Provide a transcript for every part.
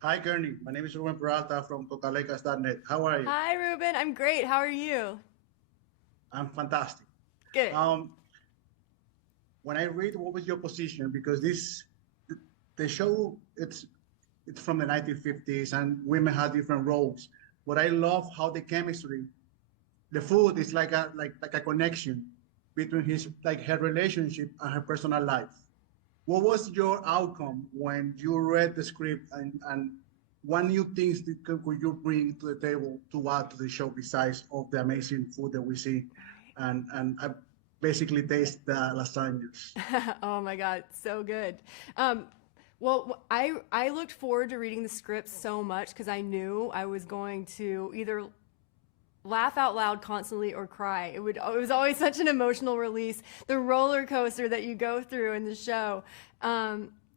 Hi, Courtney. My name is Ruben Peralta from Cocalecas.net. How are you? Hi, Ruben. I'm great. How are you? I'm fantastic. Good. Um, when I read what was your position, because the show it's from the 1950s and women had different roles, but I love how the chemistry, the food is like a connection between his like her relationship and her personal life. What was your outcome when you read the script and what new things could you bring to the table to add to the show besides of the amazing food that we see and I basically taste the lasagnas. Oh my God, so good. Um, I looked forward to reading the script so much because I knew I was going to either laugh out loud constantly or cry. It was always such an emotional release. The roller coaster that you go through in the show.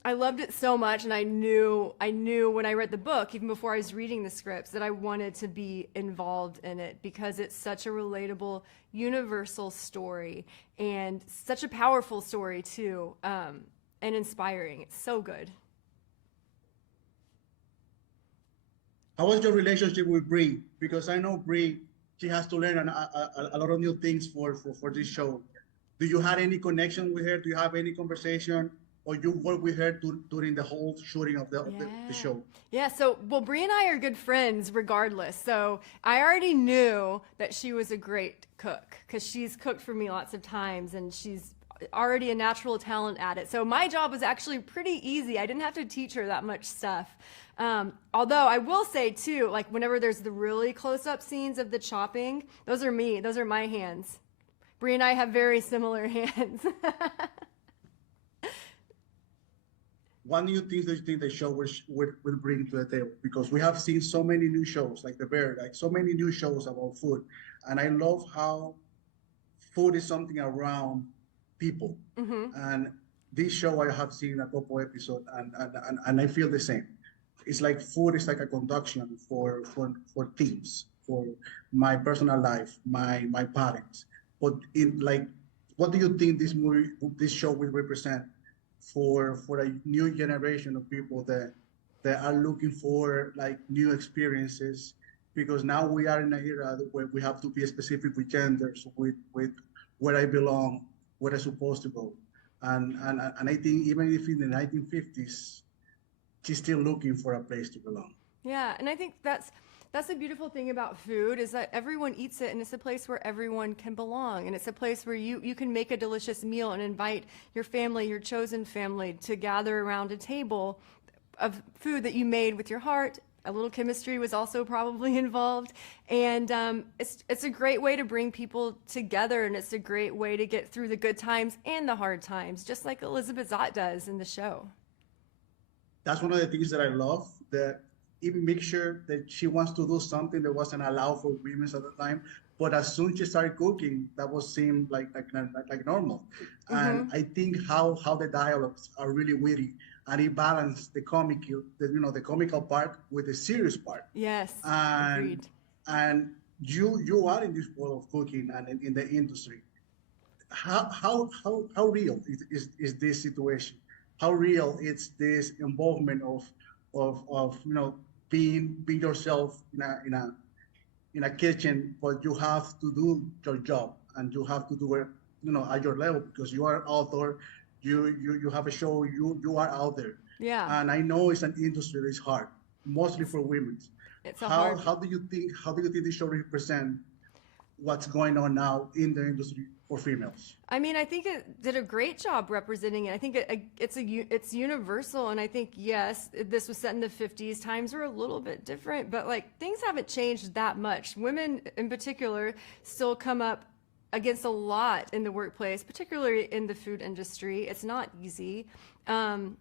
I loved it so much, and I knew when I read the book, even before I was reading the scripts, that I wanted to be involved in it because it's such a relatable, universal story and such a powerful story too, and inspiring. It's so good. How was your relationship with Brie? Because I know Brie, she has to learn a lot of new things for this show. Do you have any connection with her? Do you have any conversation? Or you work with her during the whole shooting of the Yeah. show? Yeah, so well Brie and I are good friends regardless. So I already knew that she was a great cook cuz she's cooked for me lots of times and she's already a natural talent at it. So my job was actually pretty easy. I didn't have to teach her that much stuff. Although I will say too, like whenever there's the really close up scenes of the chopping, those are me. Those are my hands. Brie and I have very similar hands. What new things do you think the show will bring to the table? Because we have seen so many new shows, like The Bear, like so many new shows about food. And I love how food is something around people. Hmm. And this show, I have seen a couple episodes, and I feel the same. It's like food is like a conduction for teams, for my personal life, my parents. But in like, what do you think this show will represent for a new generation of people that are looking for like new experiences? Because now we are in a era where we have to be specific with genders, with where I belong, where I'm supposed to go. And I think even if in the 1950s, she's still looking for a place to belong. Yeah, and I think that's the beautiful thing about food is that everyone eats it and it's a place where everyone can belong and it's a place where you can make a delicious meal and invite your family, your chosen family to gather around a table of food that you made with your heart. A little chemistry was also probably involved, and it's a great way to bring people together, and it's a great way to get through the good times and the hard times, just like Elizabeth Zott does in the show. That's one of the things that I love. That even make sure that she wants to do something that wasn't allowed for women at the time. But as soon as she started cooking, that was seemed like normal. And Mm-hmm. I think how the dialogues are really witty, and it balanced the comical part with the serious part. Yes, And agreed. and you are in this world of cooking and in the industry. How real is this situation? How real is this involvement of being yourself in a kitchen, but you have to do your job and you have to do it at your level because you are author, you have a show, you are out there, Yeah, and I know it's an industry that's hard, mostly it's for women. it's a How hard. how do you think how do you think this show represent what's going on now in the industry for females? I mean, I think it did a great job representing it. I think it's universal, and I think yes, this was set in the '50s. Times were a little bit different, but like things haven't changed that much. Women, in particular, still come up against a lot in the workplace, particularly in the food industry. It's not easy. Um,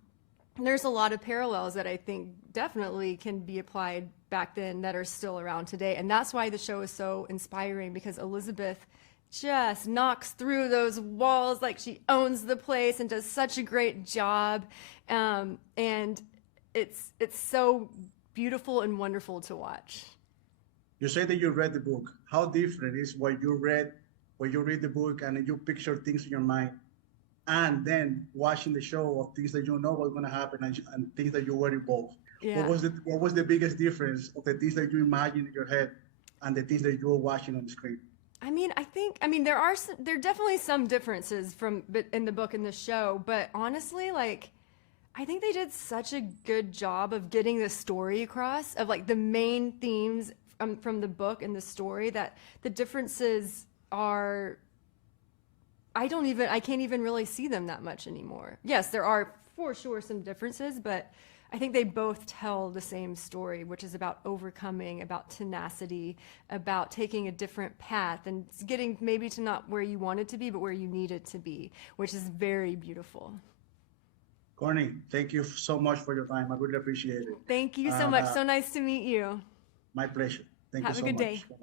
there's a lot of parallels that I think definitely can be applied back then that are still around today. And that's why the show is so inspiring because Elizabeth just knocks through those walls like she owns the place and does such a great job. And it's so beautiful and wonderful to watch. You say that you read the book. How different is what you read when you read the book and you picture things in your mind, and then watching the show of things that you know what's going to happen and things that you were involved. Yeah. What was the biggest difference of the things that you imagine in your head and the things that you were watching on the screen? I mean, there are definitely some differences in the book and the show, but honestly, like, I think they did such a good job of getting the story across, of like the main themes from the book and the story, that the differences are, I can't even really see them that much anymore. Yes, there are for sure some differences, but I think they both tell the same story, which is about overcoming, about tenacity, about taking a different path and getting maybe to not where you wanted to be, but where you needed to be, which is very beautiful. Courtney, thank you so much for your time. I really appreciate it. Thank you so much. So nice to meet you. My pleasure. Thank Have you a so good much. day.